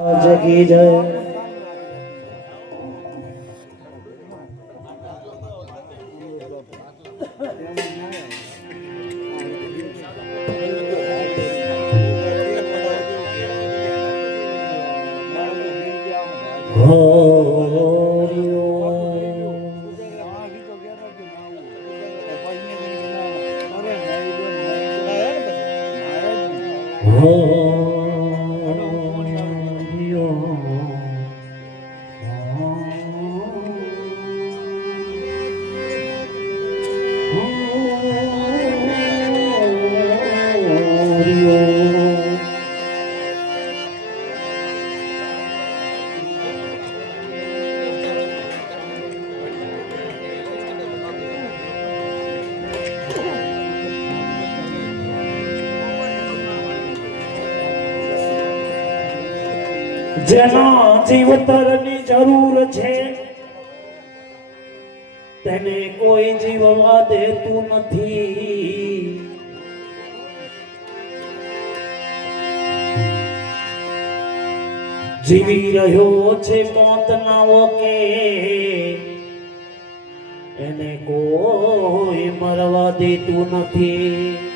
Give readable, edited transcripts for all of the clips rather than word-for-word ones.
जगी जय જેના જીવતરની જરૂર છે તેને કોઈ જીવવા દેતું નથી. જીવી રહ્યો છે મોતના ઓકે એને કોઈ મરવા દેતું નથી.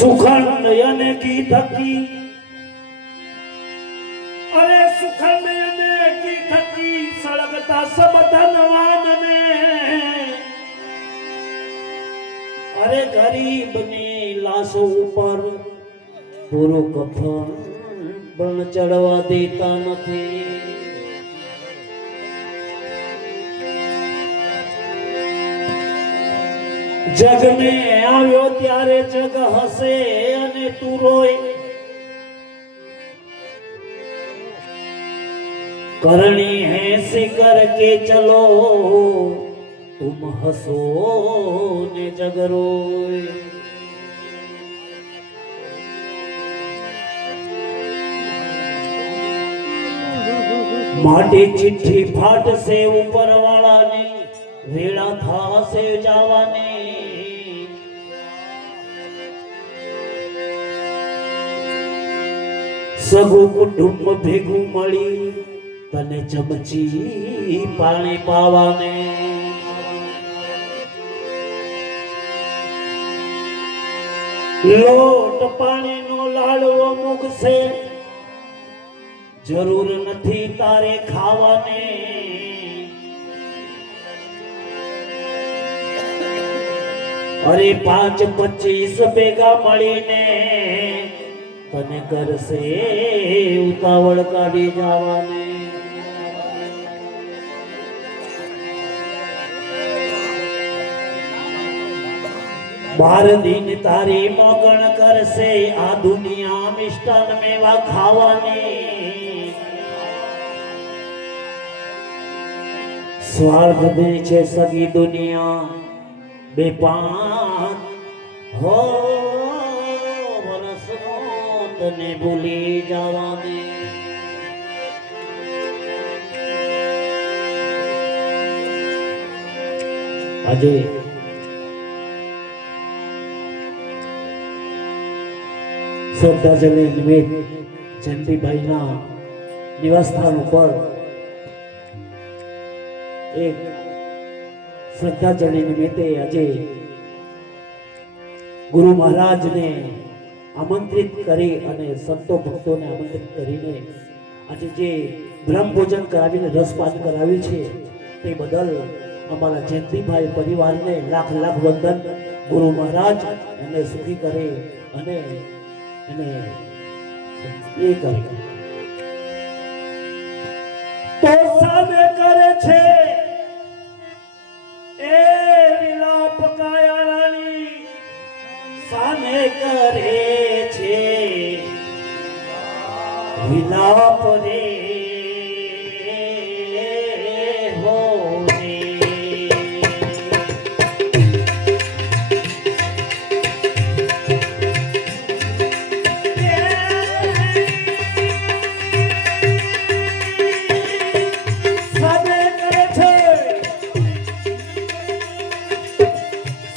સુખંડ અને કી થકી અરે સુખંડ અને કી થકી સળગતા સમધનવાનને અરે ગરીબની લાશો ઉપર પૂરું કફન પણ ચડવા દેતા નથી. જગ ને આવ્યો ત્યારે જગ હસે અને તું રોય. કરણી હૈ સિકર કે ચલો तुम हंसो ने जग रोए. माटी चिट्ठी फाट से ऊपर वाला ने वेड़ा था से जावाने. सगु कुटुंब भेगू मળી तने चमची पाणी पावाने. લોટ પાણીનો લાડવો મૂકશે જરૂર નથી તારે ખાવાને. અરે 5-25 ભેગા મળીને તને કરશે ઉતાવળ કાઢી જવાને. बार दिन तारी मोगण करसे आ दुनिया मिष्टान मेवा खावाने. स्वार्थ दे छे सगी दुनिया बेपान हो वरसनो तने भूली जावाने. આજે શ્રદ્ધાંજલિ નિમિત્ત જયંતિભાઈના નિવાસસ્થાન ઉપર એક શ્રદ્ધાંજલિ નિમિત્તે આજે ગુરુ મહારાજને આમંત્રિત કરી અને સંતો ભક્તોને આમંત્રિત કરીને આજે જે બ્રહ્મ ભોજન કરાવીને રસપાન કરાવ્યું છે તે બદલ અમારા જયંતિભાઈ પરિવારને લાખ લાખ વંદન. ગુરુ મહારાજ એને સુખી કરે અને એને એ કરે તો સામે કરે છે એ વિલાપ કાયા રાણી સામે કરે છે વિલાપ રે.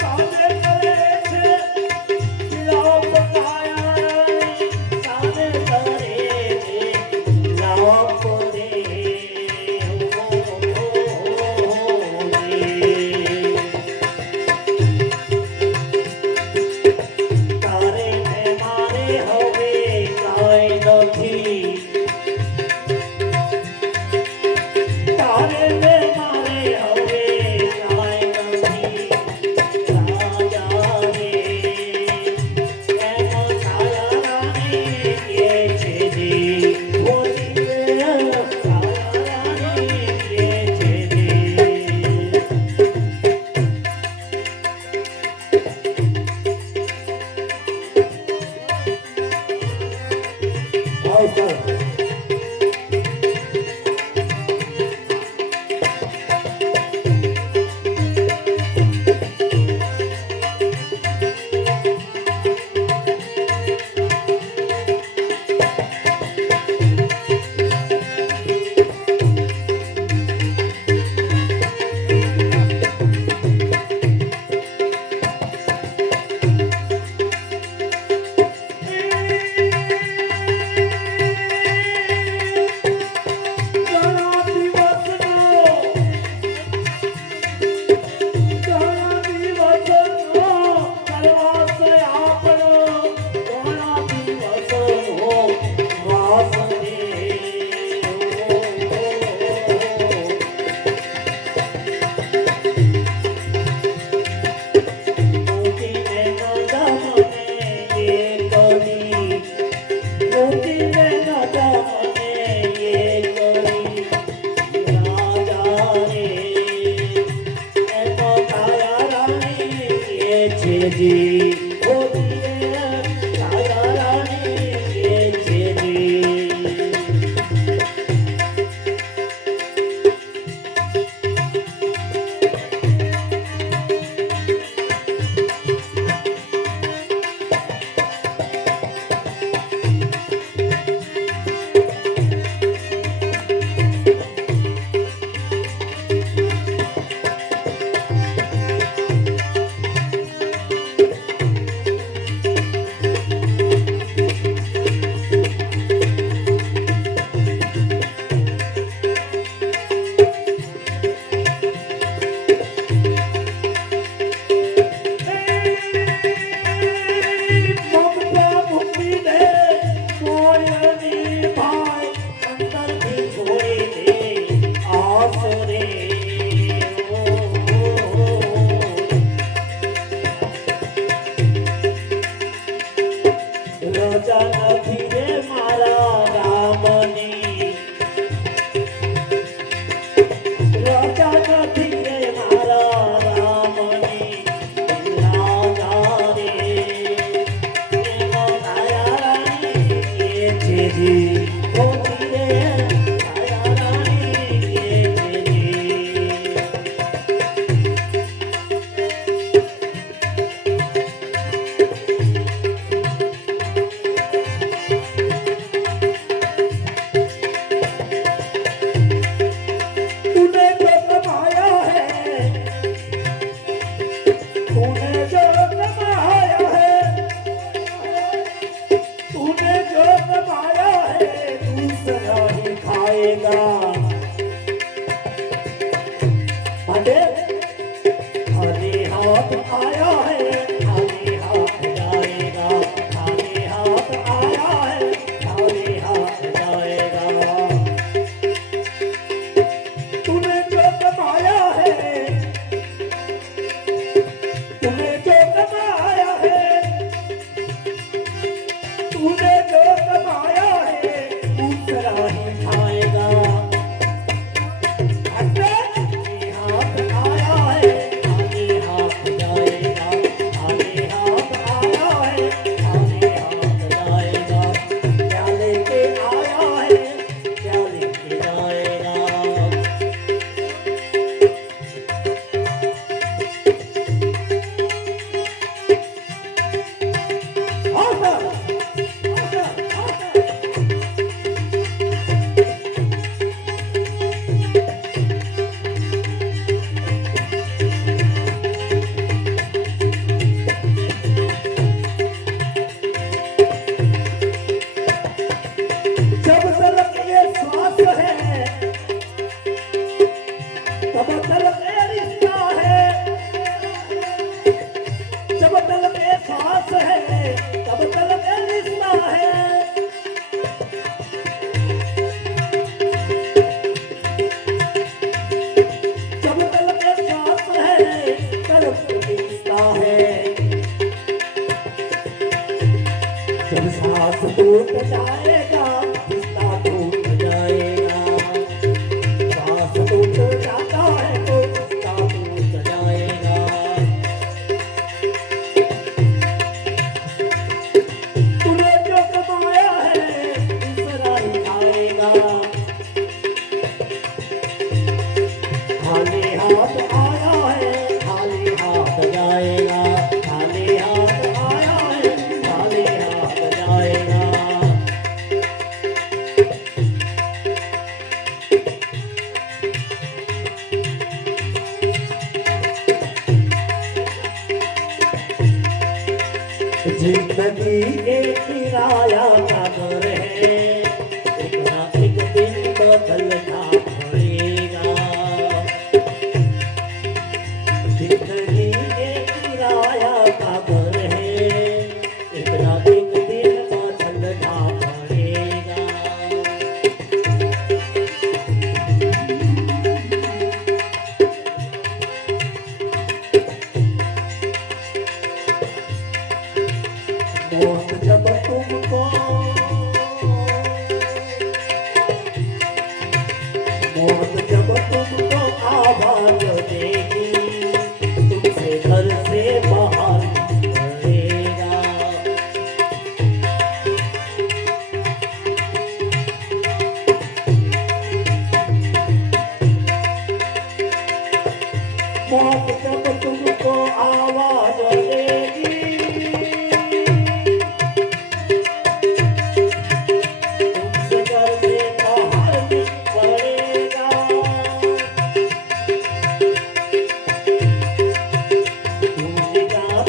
સામે છે જી ઓ ધીરે કાયા રાણી કે છે જી जिंदगी एक किराया का घर है, एक ना एक दिन बदलना पड़ेगा। जिंदगी एक किराया का घर है, एक ना एक दिन बदलना पड़ेगा। मौत जब तुमको आवाज देगी, तुमसे घर से बाहर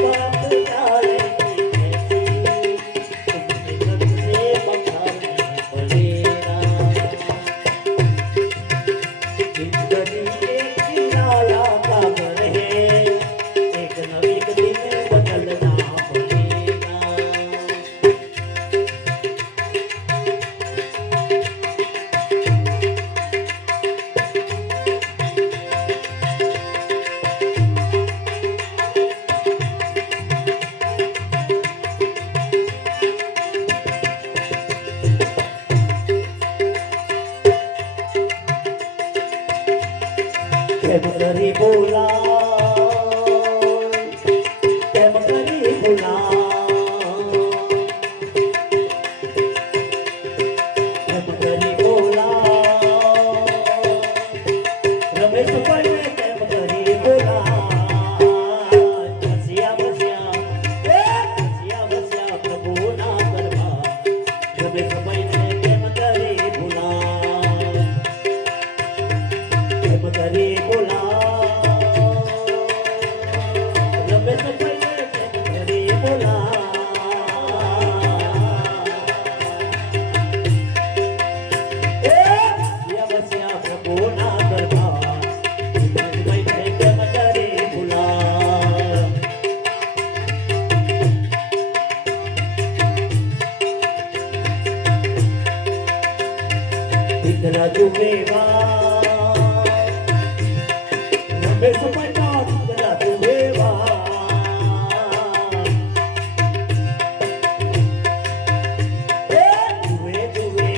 बात जाएगी कैसी, तुमसे कब से बखाने पड़ेगा। जिंदगी एक किराया का घर है, एक न एक दिन बदलना पड़ेगा। કેમ કરી બોલા, કેમ કરી બોલા, કેમ કરી બોલા, રમેશભાઈને કેમ કરી બોલા, હસ્યા હસ્યા પ્રભુના ગરબા, રમેશભાઈને કેમ કરી બોલા, કેમ કરી બોલા, રમેશભાઈને કેમ કરી બોલા. હસ્યા પ્રભુના ગરબા, રમેશભાઈને કેમ કરી બોલા. દીકરા જુવેવા, રમેશભાઈના દીકરા જુવેવા, જુએ જુએ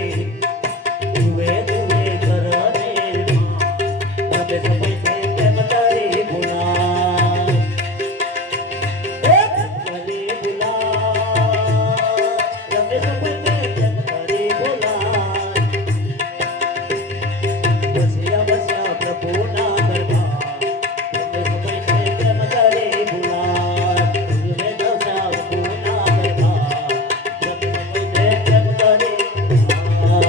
જુએ જુએ કરનેરમાં, રમેશભાઈને કેમ કરી બોલા, કરી બોલા, રમેશભાઈને કેમ કરી બોલા. વસ્યા વસ્યા પ્રભુના ગરબા, રમેશભાઈને કેમ કરી બોલા, વસ્યા પ્રભુના ગરબા, રમેશભાઈને કેમ કરી બોલા.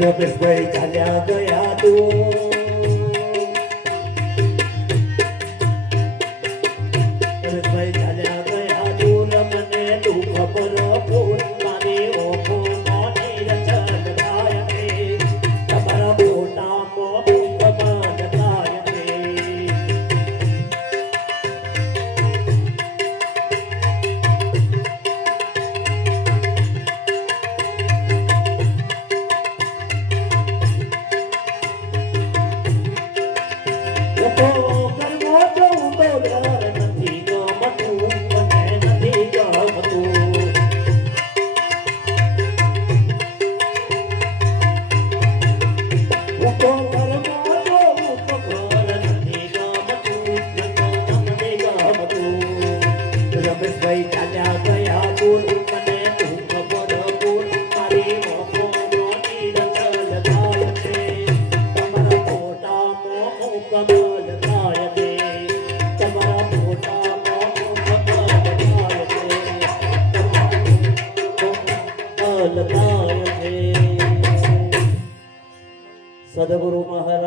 રમેશભાઈ ચાલ્યા ગયા તું, રમેશભાઈ ચાલ્યા ગયા તું, મને તું ખબર પૂર મારી ઓખો મોની રચન થાય છે, તમારા મોટામાં સમાન થાય છે. રમેશભાઈ ચાલ્યા ગયા દૂર, મને તું ખબર પૂર મારી ઓખો મોની રચન થાય છે, તમારા મોટામાં કમલ થાય છે, તમારા મોટામાં કમલ થાય છે, કમલ થાય છે. સદગુરુ મહારાજ